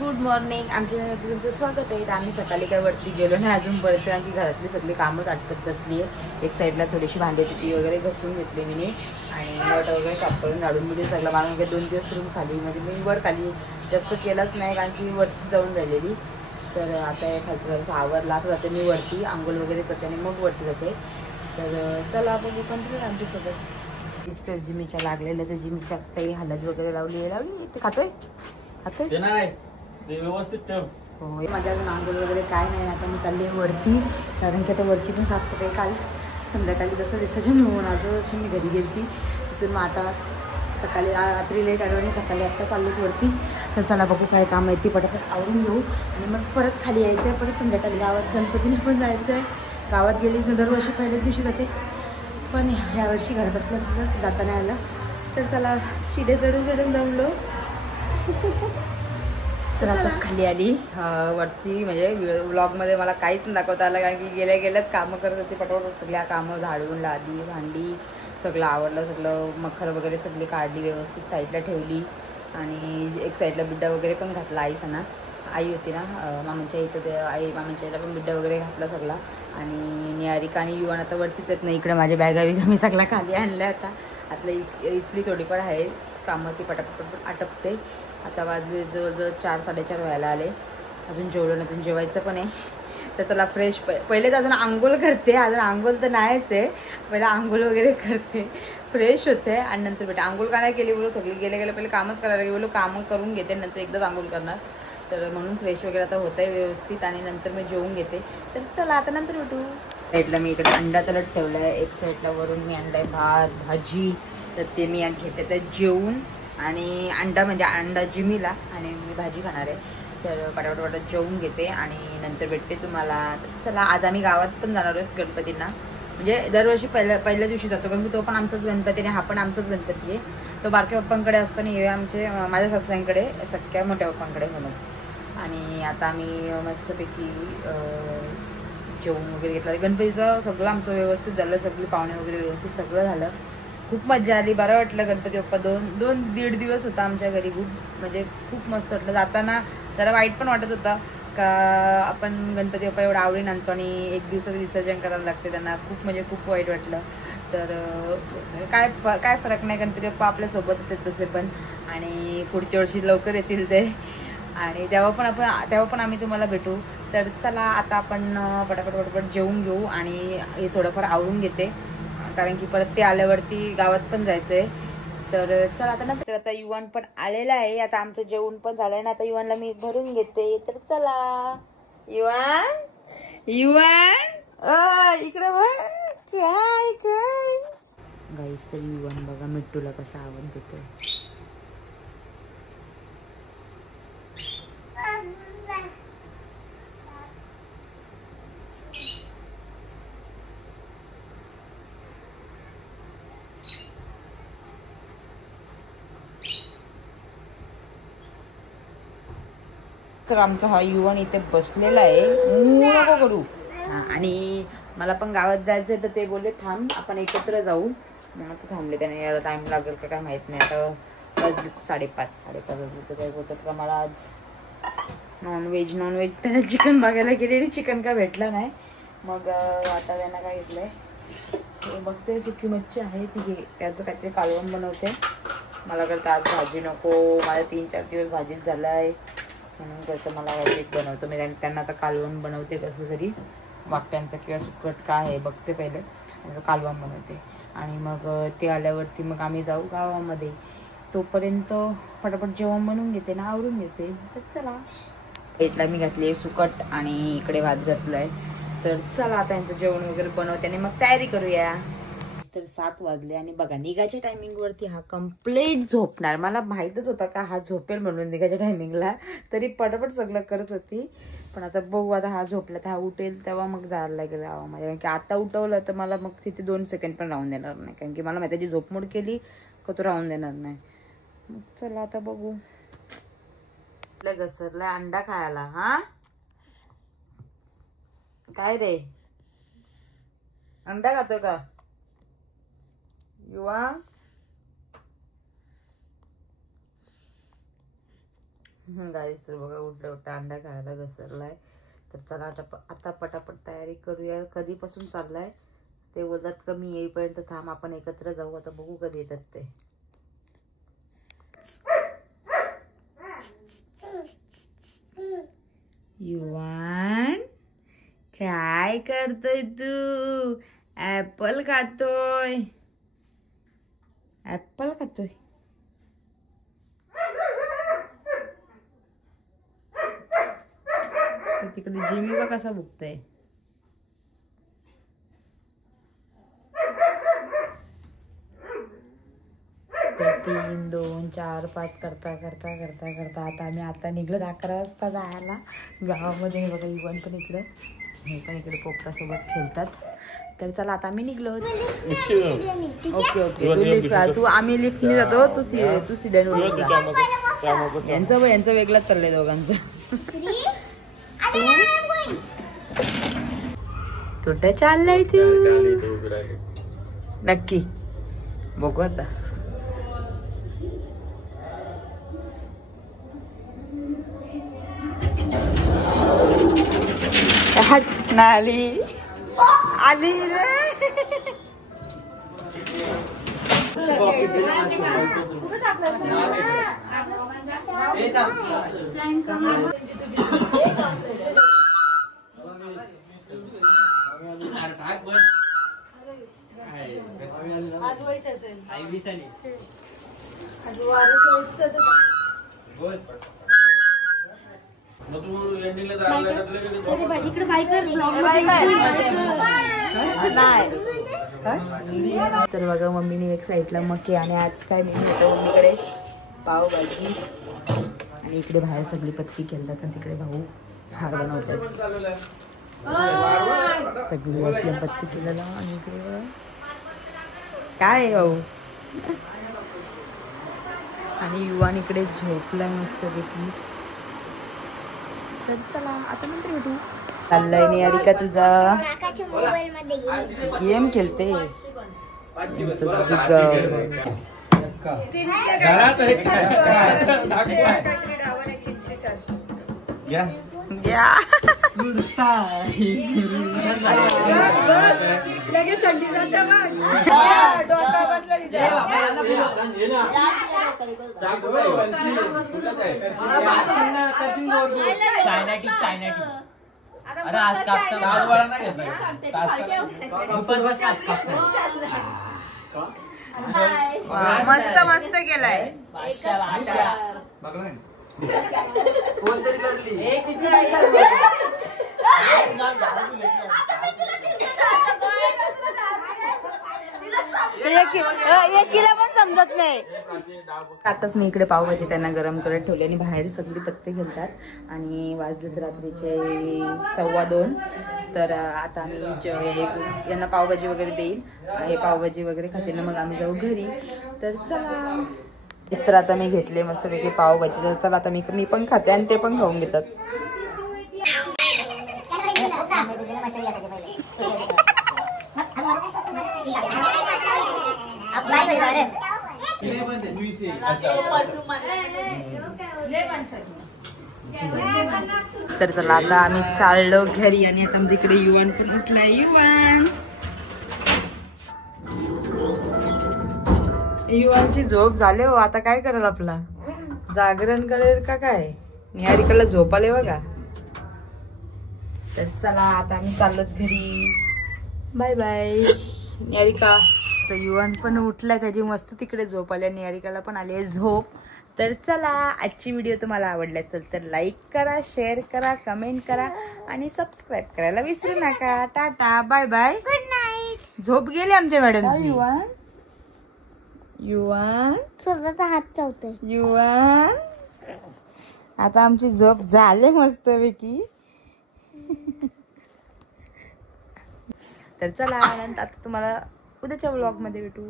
Good morning. आमच्या तुमचं स्वागत आहे. आम्ही सकाळी काय वरती गेलो नाही अजूनपर्यंत, कारण की घरातली सगळी कामच आटपत बसली आहे. एक साईडला थोडीशी भांडी ती वगैरे घसून घेतली मी आणि वट वगैरे साफ करून झाडून बिडून सगळं मारून वगैरे 2 दिवस रूम खाली, म्हणजे मी वर खाली जास्त केलंच नाही कारण की वरती जाऊन राहिलेली. तर आता खालचं आवरला तर जाते मी वरती, आंघोळ वगैरे करते आणि मग वरती जाते. तर चला बघू कंटिन्यू आमच्यासोबत. तर जिमीच्या लागलेलं तर जिमीच्या काही हलद वगैरे लावली ते खातोय व्यवस्थित ठेव. हो, माझ्या अजून आंघोळ वगैरे काय नाही. आता मी चालली आहे वरती, कारण की आता वरची पण साफसफाई काल संध्याकाळी जसं विसर्जन होऊन आलं तशी मी घरी गेली. तिथून मग आता सकाळी रात्री लेट आलो आणि सकाळी आत्ता चाललोच वरती. तर चला बघू काय काम आहे ती पटापट आवरून घेऊ आणि मग परत खाली यायचं आहे. परत संध्याकाळी गावात गणपतीने पण जायचं आहे. गावात गेलीच ना दरवर्षी पहिल्याच दिवशी जाते, पण ह्यावर्षी घरात असल्यानंतर जाता नाही आलं. तर चला शिडे चढून जमलो. तर आताच खाली आली वरती, म्हणजे व्लॉगमध्ये मला काहीच दाखवता आलं कारण की गेल्याच कामं करत होती. पटपट सगळ्या कामं झाडून लादी भांडी सगळं आवडलं. सगळं मखर वगैरे सगळी काढली, व्यवस्थित साईडला ठेवली आणि एक साईडला बिड्डा वगैरे पण घातला. आई सणा आई होती ना मामांच्या इथं, ते आई मामांच्या इथं पण बिड्डा वगैरे घातला सगळा. आणि निहारिका आणि युवान आता वरतीच येत नाही. इकडे माझ्या बॅगा बिगा मी सगळा खाली आणल्या. आता इथली थोडीफार आहे कामं ती पटापट आटपते. आता वाजले जवळजवळ 4-4:30 व्हायला आले. अजून जेवलं नाही, अजून जेवायचं पण आहे. तर चला फ्रेश पहिलेच अजून आंघोळ करते. अजून आंघोळ तर नाहीच आहे, पहिला आंघोळ वगैरे करते, फ्रेश होते आणि नंतर बेटा आंघोळ का नाही केली बोलू. सगळी गेले पहिले कामच करायला गेली बोलू, कामं करून घेते नंतर एकदाच आंघोळ करणार. तर म्हणून फ्रेश वगैरे आता होतं आहे व्यवस्थित आणि नंतर मी जेवून घेते. तर चला आता नंतर भेटू. साईडला मी इकडे अंडा तलट ठेवला आहे, एक साईडला वरून मी आणलाय भात भाजी. तर ते मी घेते तर जेवून आणि अंडा म्हणजे अंडा जिमीला आणि मी भाजी खाणार आहे. तर पटापट जेवून घेते आणि नंतर भेटते तुम्हाला. चला आज आम्ही गावात पण जाणार आहोत गणपतींना, म्हणजे दरवर्षी पहिल्या दिवशी जातो कारण की तो पण आमचाच गणपती आणि हा पण आमचाच गणपती आहे. तो बारक्या पप्पांकडे असतो आणि हे आमचे माझ्या सासऱ्यांकडे सख्या मोठ्या पप्पांकडे म्हणून. आणि आता आम्ही मस्तपैकी जेवण वगैरे घेतलं. गणपतीचं सगळं आमचं व्यवस्थित झालं, सगळी पाहुणे वगैरे व्यवस्थित सगळं झालं. खूप मजा आली, बरं वाटलं. गणपती बाप्पा 2-1.5 दिवस होता आमच्या घरी. खूप म्हणजे खूप मस्त वाटलं. जाताना जरा वाईट पण वाटत होता का आपण गणपती बाप्पा एवढा आवडीन आणतो आणि एक दिवसाचं विसर्जन करायला लागते त्यांना. खूप म्हणजे खूप वाईट वाटलं. तर काय फरक नाही, गणपती बाप्पा आपल्यासोबत येतात तसे पण, आणि पुढच्या वर्षी लवकर येतील ते, आणि तेव्हा पण आम्ही तुम्हाला भेटू. तर चला आता आपण पटापट जेवून घेऊ आणि हे थोडंफार आवरून घेते कारण की परत ते आल्यावरती गावात पण जायचं आहे. तर चला आता युवान पण आलेला आहे. आता आमचं जेवण पण झालंय ना, आता युवानला मी भरून घेते. तर चला युवान इकडे काय गाईस. तर युवान बघा मिट्टूला कसा आवाज देतोय. तर आमचा हा युवान इथे बसलेला आहे, नको करू. आणि मला पण गावात जायचं आहे तर ते बोलले थांब आपण एकत्र जाऊ. मग आता थांबले. त्याने याला टाइम लागेल का काय माहित नाही. आता वाजले 5:30 वाजले. तर काय बोलतात का मला आज नॉनव्हेज त्याला चिकन बघायला गेलेली, चिकन का भेटलं नाही. मग आता त्यांना काय घेतलंय ते बघते. सुकी मच्छी आहे ती, त्याचं काहीतरी कालवण बनवते. मला करता आज भाजी नको, मला 3-4 दिवस भाजीच झालाय म्हणून कसं मला एक बनवतो मी. त्यांना आता कालवण बनवते कसं तरी वाट्यांचं किंवा सुकट काय आहे बघते पहिले, आणि कालवण बनवते. आणि मग ते आल्यावरती मग आम्ही जाऊ गावामध्ये. तोपर्यंत पटापट जेवण बनवून घेते ना, आवरून घेते. तर चला इथला मी घातली सुकट आणि इकडे भात घातलाय. तर चला आता यांचं जेवण वगैरे बनवते आणि मग तयारी करूया. तर 7 वाजले आणि बघा निघायच्या टायमिंगवरती हा कम्प्लीट झोपणार. मला माहीतच होता का हा झोपेल म्हणून निघायच्या टायमिंगला, तरी पटापट सगळं करत होती. पण आता बघू, आता हा झोपला तर हा उठेल तेव्हा मग जायला लागेल गावामध्ये. कारण की आता उठवलं तर मला मग तिथे 2 सेकंड पण राहून देणार नाही, कारण की मला माहिती त्याची झोपमोड केली का तो राहून देणार नाही. मग चला आता बघू. घसरला अंडा खायला. हा काय रे, अंडा खातो का युवा? गाईस तर बघा उठल्या उठल्या अंडा खायला घसरलाय. तर चला आता पटापट तयारी करूया. कधीपासून चाललाय ते वजन कमी येईपर्यंत थांब, आपण एकत्र जाऊ. आता बघू कधी येतात ते. युवान काय करतोय तू? ऍपल खातोय. ऍपल खातोय. तिकडे जिमी बा कसा भुकतय. तर 3, 2, 4, 5 करता करता करता करता आता निघलो 11 वाजता जायला गावामध्ये. बघा युवन पण इकडं, हे पण इकडे पोपटासोबत खेळतात. तर चला आता आम्ही निघलो. ओके ओके तू आम्ही लिफ्टने जातो, तू सिड्याने जा. यांचं वेगळंच चाललंय दोघांचं. कुठे चाललंय तू? नक्की बघू आता. नाली आली रे. तर बघा मम्मीने एक साईडला मके आणि आज काय मी होतो मम्मीकडे पावभाजी आणि इकडे बाहेर सगळी पत्ती खेळतात आणि तिकडे भाऊ हार बनवतात. सगळी असल्या पत्ती केलेला आणि इकडे काय आहे भाऊ. आणि युवान इकडे झोपलाय मस्त पैकी. तर चला आता नंतर भेटू. चाललाय नाही अरे का तुझा गेम खेळते. मस्त मस्त केलाय. कोणतरी करली. एकीला पण समजत नाही. आताच मी इकडे पावभाजी त्यांना गरम करत ठेवली आणि बाहेर सगळी पत्ते घेतात आणि वाजलेत रात्रीचे 2:15. तर आता आम्ही यांना पावभाजी वगैरे देईल. हे पावभाजी वगैरे खाते ना, मग आम्ही जाऊ घरी. तर चला तर आता मी घेतले मस्तपैकी पावभाजी. तर चला आता मी पण खाते आणि ते पण खाऊन घेतात. तर चला आता आम्ही चाललो घरी आणि आता आमच्या इकडे युवान पण उठलाय. युवानची झोप झाले हो. आता काय करेल आपला जागरण करेल का काय? निहारिकाला झोप आले बघा. तर चला आता आम्ही चाललो घरी. Bye bye Niharika. तर युवान पण उठलाय, त्याची मस्त तिकडे झोप आली. निहारिकाला पण आली आहे झोप. तर चला आजची व्हिडिओ तुम्हाला आवडली असेल तर लाईक करा, शेअर करा, कमेंट करा आणि सबस्क्राईब करायला विसरू नका. टाटा बाय बाय गुड नाईट. झोप गेली आमच्या मॅडमची. युवान स्वतःचा हात चावतोय. युवान आता आमची झोप झाले मस्तपैकी. तर चला आता तुम्हाला उद्याच्या व्लॉग मध्ये भेटू.